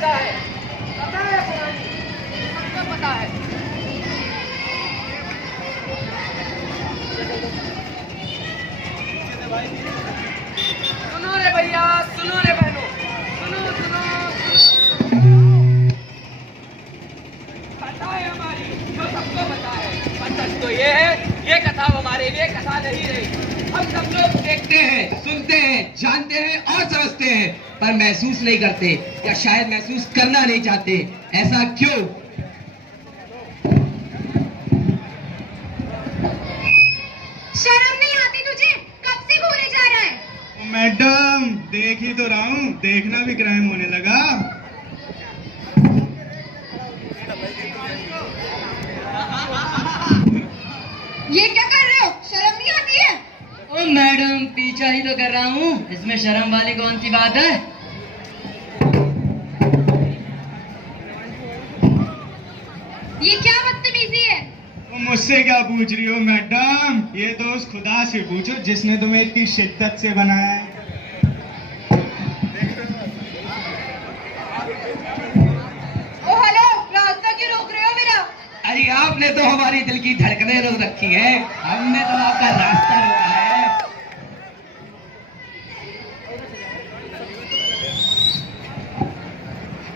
पता है पुरानी, सबको पता है। सुनो रे भैया, सुनो रे बहनों, सुनो सुनो कथा है हमारी, जो सबको पता है। पर सच तो ये है, ये कथा हमारे लिए कथा नहीं रही। हम सब लोग देखते हैं, सुनते हैं, जानते हैं और समझते हैं, पर महसूस नहीं करते, या शायद महसूस करना नहीं चाहते। ऐसा क्यों? शर्म नहीं आती तुझे? कब से घूरे जा रहा है? मैडम देख ही तो रहा हूँ, देखना भी क्राइम होने लगा। ये क्या कर रहे हो? शर्म नहीं आती है? ओ मैडम, पीछा ही तो कर रहा हूँ, इसमें शर्म वाली कौन सी बात है? ये क्या बदतमीजी है? वो मुझसे क्या पूछ रही हो मैडम? ये तो उस खुदा से पूछो जिसने तुम्हें इतनी शिद्दत से बनाया है। ओ हेलो, रास्ता क्यों रोक रहे हो मेरा? अरे आपने तो हमारी दिल की धड़कनें रोक रखी है, हमने तो आपका रास्ता रोका है।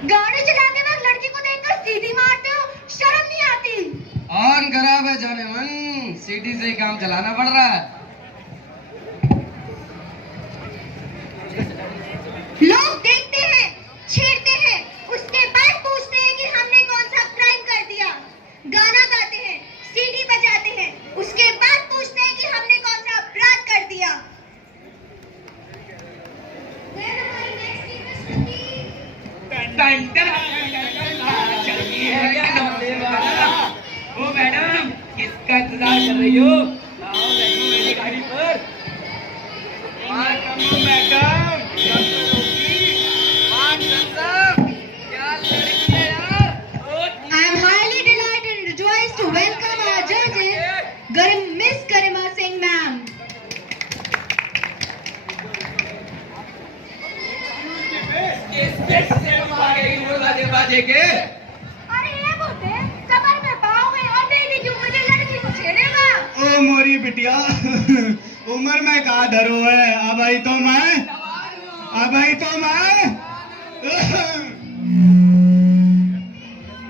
गाड़ी चलाते वक्त लड़की को देखकर सीटी मारते हो, शर्म नहीं आती? ऑन खराब है जाने मन, सीटी से ही काम चलाना पड़ रहा है। लोग देखते हैं, छेड़ते हैं, उसके बाद पूछते हैं कि हमने कौन सा क्राइम कर दिया। गाना गाते हैं, सीटी बजाते हैं, उसके बाद पूछते हैं कि हमने कौन सा अपराध कर दिया। Then हमारी next university ओ मैडम, किसका इंतजार कर रही हो? आओ बैठो मेरी गाड़ी पर। मैडम क्या लड़की है यार? I am highly delighted and rejoiced to welcome our judges, Miss Garima Singh ma'am. बाजे के अरे ये बोलते कमर में पाँव में और डेली की मुझे लड़की को छेड़ेगा। ओ मोरी बिटिया उम्र में कहा धरो है, अब आई तो मैं।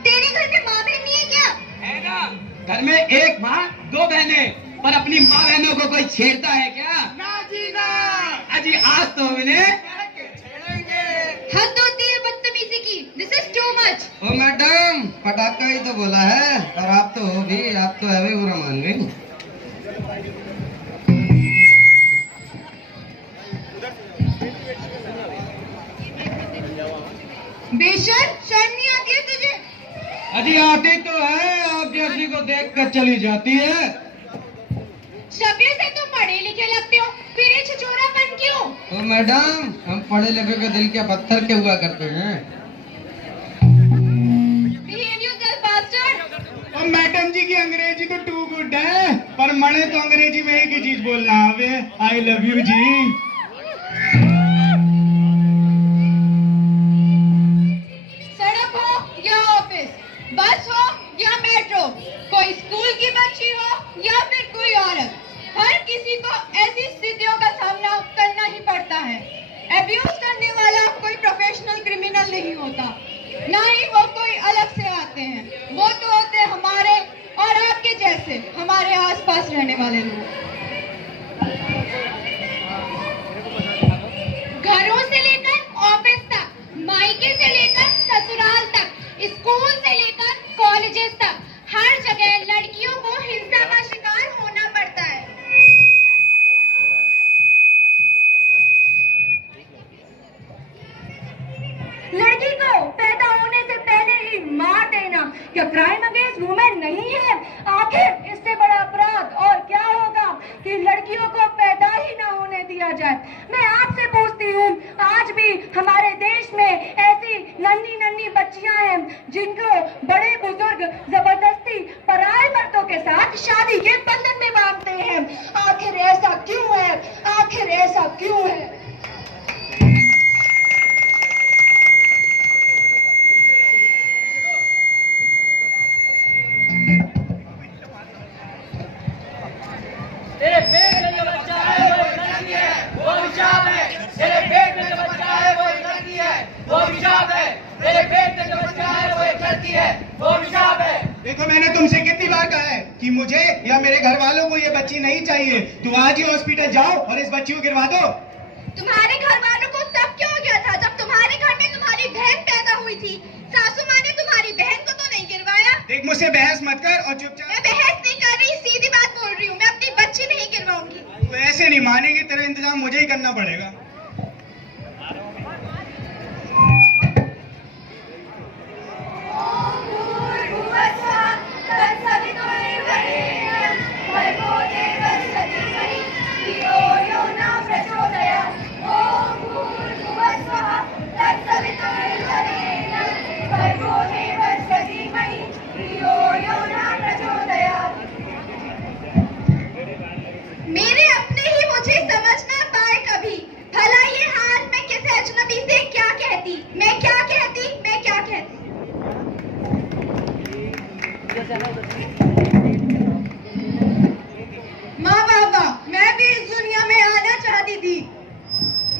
तेरे घर में माँ बहन नहीं है क्या? है ना, घर में एक माँ दो बहनें, पर अपनी माँ बहनों को कोई छेड़ता है क्या? ना जी ना। अजी आज तो हमने हद होती है बदतमीजी की। This is too much. Oh madam, पटाखा ही तो बोला है, और आप तो हो भी, आप तो है भी बुरा मान गई। बेशर्म, शर्म नहीं आती है तुझे? अजी आती तो है, आप जैसी को देख कर चली जाती है। शक्ल से तुम पढ़े लिखे लगते हो, फिर ये छिछोरापन क्यों? ओ मैडम, हम पढ़े लिखे के दिल के पत्थर के हुआ करते हैं। Behave yourself, bastard. और मैडम जी की अंग्रेजी तो टू गुड है, पर मने तो अंग्रेजी में एक ही चीज बोलना आवे, आई लव यू जी। सड़क हो या ऑफिस, बस हो या मेट्रो, कोई स्कूल की बच्ची हो या फिर कोई औरत, हर किसी को ऐसी स्थितियों का सामना करना ही पड़ता है। अब्यूज करने वाला कोई प्रोफेशनल क्रिमिनल नहीं होता, ना ही वो कोई अलग से आते हैं, वो तो होते हैं हमारे और आपके जैसे हमारे आसपास रहने वाले लोग। घरों से लेकर ऑफिस तक, मायके से लेकर ससुराल तक, स्कूल से लेकर कॉलेजेस तक, हर जगह लड़कियों को हिंसा का शिकार होना पड़ता है। लड़की को पैदा होने से पहले ही मार देना क्या क्राइम अगेंस्ट वुमेन नहीं है? आखिर इससे बड़ा अपराध और क्या होगा कि लड़कियों को पैदा ही ना होने दिया जाए। मैं आपसे पूछती हूँ, आज भी हमारे देश में ऐसी नन्ही नन्ही बच्चियां हैं जिनको बड़े बुजुर्ग जबरदस्ती पराये मर्दों के साथ शादी के बंधन में बांधते हैं। आखिर ऐसा क्यों है? आखिर ऐसा क्यों है? कि मुझे या मेरे घर वालों को ये बच्ची नहीं चाहिए। तू आज ही हॉस्पिटल जाओ और इस बच्ची को गिरवा दो। तुम्हारे घर वालों को तब क्यों हो गया था जब तुम्हारे घर में तुम्हारी बहन पैदा हुई थी? सासू माँ ने तुम्हारी बहन को तो नहीं गिरवाया। देख, मुझसे बहस मत कर और चुपचाप। मैं बहस नहीं कर रही, सीधी बात बोल रही हूँ। मैं अपनी बच्ची नहीं गिरवाऊंगी। तू ऐसे नहीं मानेगी, तेरा इंतजाम मुझे ही करना पड़ेगा। मेरे अपने ही मुझे समझ ना पाए कभी। भला ये हाल मैं किस अजनबी से क्या कहती, मैं क्या कहती, मैं क्या कहती। माँ बाबा, मैं भी इस दुनिया में आना चाहती थी।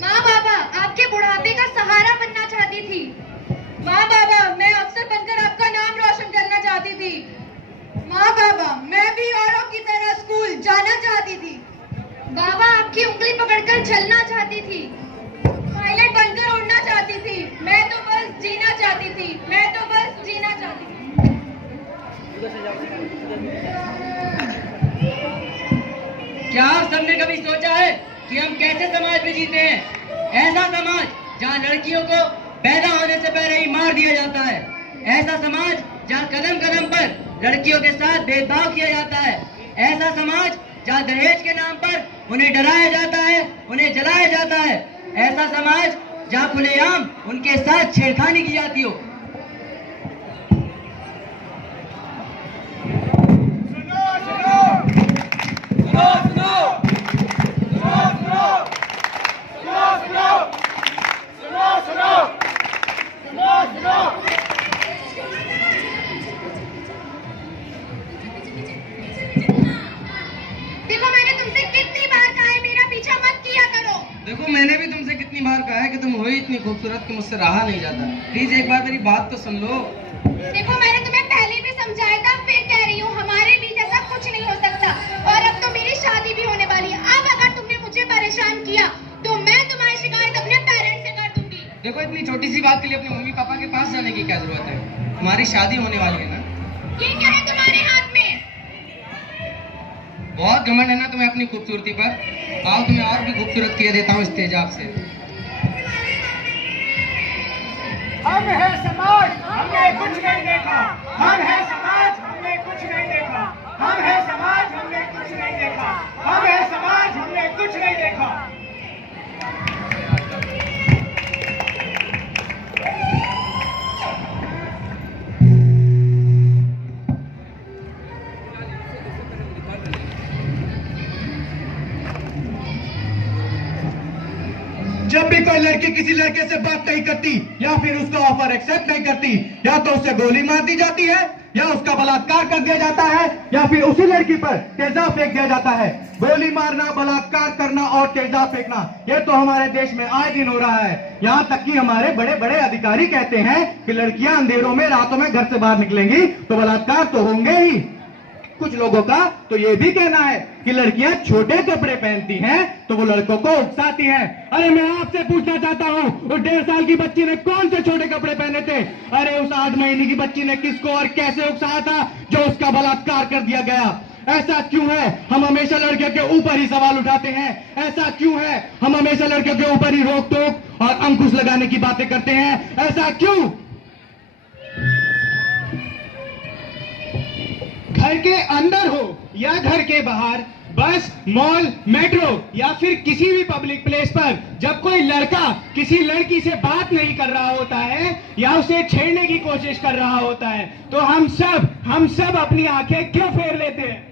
माँ बाबा, आपके बुढ़ापे का सहारा बनना चाहती थी। माँ बाबा, मैं अफसर बनकर आपका नाम रोशन करना चाहती थी। माँ बाबा, मैं भी औरों की तरह स्कूल जाना चाहती थी। बाबा, आपकी उंगली पकड़कर चलना चाहती थी। पायलट बनकर उड़ना चाहती थी। मैं तो बस जीना चाहती थी। मैं तो बस जीना चाहती थी। क्या आप सबने कभी सोचा है कि हम कैसे समाज में जीते हैं? ऐसा समाज जहाँ लड़कियों को पैदा होने से पहले ही मार दिया जाता है। ऐसा समाज जहाँ कदम कदम पर लड़कियों के साथ भेदभाव किया जाता है। ऐसा समाज जहाँ दहेज के नाम पर उन्हें डराया जाता है, उन्हें जलाया जाता है। ऐसा समाज जहाँ खुलेआम उनके साथ छेड़खानी की जाती हो। देखो, मैंने तुमसे कितनी बार कहा है मेरा पीछा मत किया करो। देखो, मैंने भी तुमसे कितनी बार कहा है कि तुम हो ही इतनी खूबसूरत कि मुझसे रहा नहीं जाता। प्लीज एक बार मेरी बात तो सुन लो। देखो, मैंने तुम्हें पहले भी समझाया था, फिर कह रही हूँ, हमारे बीच ऐसा कुछ नहीं हो सकता। और अब तो मेरी शादी भी होने वाली है। अब अगर तुमने मुझे परेशान किया तो मैं तुम्हारी शिकायत अपने पेरेंट्स से कर दूंगी। देखो, इतनी छोटी सी बात के लिए अपने मम्मी पापा के पास जाने की क्या जरूरत है? हमारी शादी होने वाली है ना। ये क्या है तुम्हारे हाथ में? बहुत घमंड है ना तुम्हें अपनी खूबसूरती पर। आओ, तुम्हें और भी खूबसूरत किए देता हूँ इस तेजाब से। हम है समाज, हमने कुछ नहीं देखा। हम है समाज, हमने कुछ नहीं देखा। हम है समाज, हमने कुछ नहीं देखा। हम है समाज, हमने कुछ नहीं देखा। जब भी कोई लड़की किसी लड़के से बात नहीं करती या फिर उसका ऑफर एक्सेप्ट नहीं करती, या तो उसे गोली मार दी जाती है, या उसका बलात्कार कर दिया जाता है, या फिर उसी लड़की पर तेजाब फेंक दिया जाता है। गोली मारना, बलात्कार करना और तेजाब फेंकना, ये तो हमारे देश में आए दिन हो रहा है। यहाँ तक कि हमारे बड़े बड़े अधिकारी कहते हैं कि लड़कियां अंधेरों में, रातों में घर से बाहर निकलेंगी तो बलात्कार तो होंगे ही। कुछ लोगों का तो ये भी कहना है कि लड़कियां छोटे कपड़े पहनती हैं तो वो लड़कों को उकसाती हैं। अरे मैं आपसे पूछना चाहता हूँ, उस 1.5 साल की बच्ची ने कौन से छोटे कपड़े पहने थे? अरे उस 8 महीने की बच्ची ने किसको और कैसे उकसाया था जो उसका बलात्कार कर दिया गया? ऐसा क्यों है हम हमेशा लड़कियों के ऊपर ही सवाल उठाते हैं? ऐसा क्यों है हम हमेशा लड़कियों के ऊपर ही रोक टोक और अंकुश लगाने की बातें करते हैं? ऐसा क्यों? घर के अंदर हो या घर के बाहर, बस, मॉल, मेट्रो या फिर किसी भी पब्लिक प्लेस पर जब कोई लड़का किसी लड़की से बात नहीं कर रहा होता है या उसे छेड़ने की कोशिश कर रहा होता है तो हम सब अपनी आंखें क्यों फेर लेते हैं?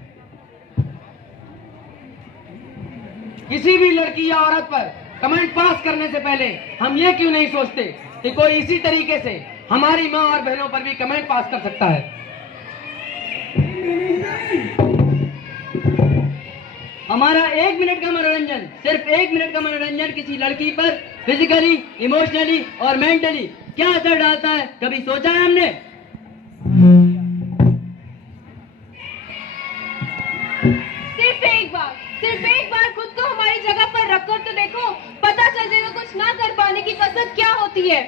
किसी भी लड़की या औरत पर कमेंट पास करने से पहले हम ये क्यों नहीं सोचते कि कोई इसी तरीके से हमारी माँ और बहनों पर भी कमेंट पास कर सकता है। हमारा 1 मिनट का मनोरंजन, सिर्फ 1 मिनट का मनोरंजन किसी लड़की पर फिजिकली, इमोशनली और मेंटली क्या असर डालता है, कभी सोचा है हमने? बर्दाश्त ना कर पाने की कसरत क्या होती है?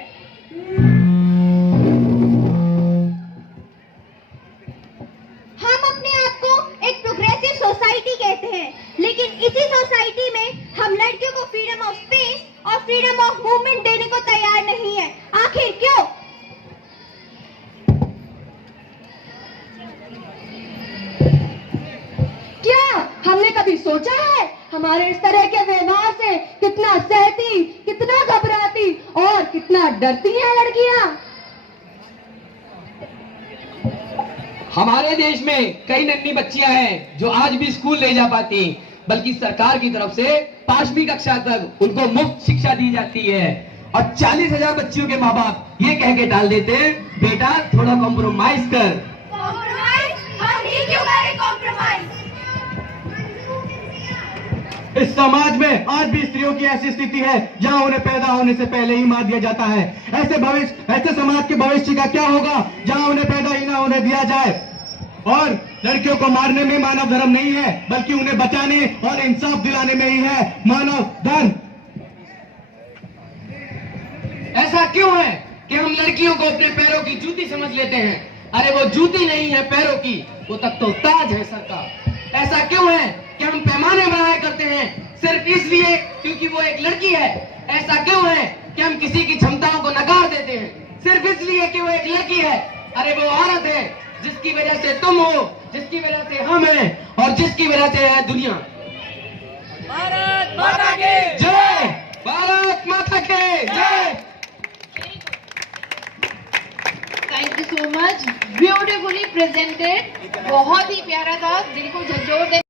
हम अपने आप को एक प्रोग्रेसिव सोसाइटी कहते हैं, लेकिन इसी सोसाइटी में हम लड़कियों को फ्रीडम ऑफ स्पीच और फ्रीडम ऑफ मूवमेंट देने को तैयार नहीं है। आखिर क्यों? क्या हमने कभी सोचा है हमारे इस तरह के व्यवहार से कितना सहती, कितना घबराती और कितना डरती हैं लड़कियां? हमारे देश में कई नन्ही बच्चियां हैं जो आज भी स्कूल नहीं जा पाती, बल्कि सरकार की तरफ से 5वीं कक्षा तक उनको मुफ्त शिक्षा दी जाती है। और 40,000 बच्चियों के माँ बाप ये कह के डाल देते हैं, बेटा थोड़ा कॉम्प्रोमाइज कर। कॉम्प्रोमाइज? हम ही क्यों करें कॉम्प्रोमाइज? इस समाज में आज भी स्त्रियों की ऐसी स्थिति है जहां उन्हें पैदा होने से पहले ही मार दिया जाता है। ऐसे समाज के भविष्य का क्या होगा जहां उन्हें पैदा ही ना होने दिया जाए? और लड़कियों को मारने में मानव धर्म नहीं है, बल्कि उन्हें बचाने और इंसाफ दिलाने में ही है मानव धर्म। ऐसा क्यों है कि हम लड़कियों को अपने पैरों की जूती समझ लेते हैं? अरे वो जूती नहीं है पैरों की, वो तक तो ताज है सर का। ऐसा क्यों है कि हम पैमाने बनाया करते हैं सिर्फ इसलिए क्योंकि वो एक लड़की है? ऐसा क्यों है कि हम किसी की क्षमताओं को नकार देते हैं सिर्फ इसलिए कि वो एक लड़की है? अरे वो औरत है जिसकी वजह से तुम हो, जिसकी वजह से हम हैं और जिसकी वजह से है दुनिया। भारत माता की जय! भारत माता की जय! Thank you so much, beautifully presented, बहुत ही प्यारा था, दिल को झकझोर दे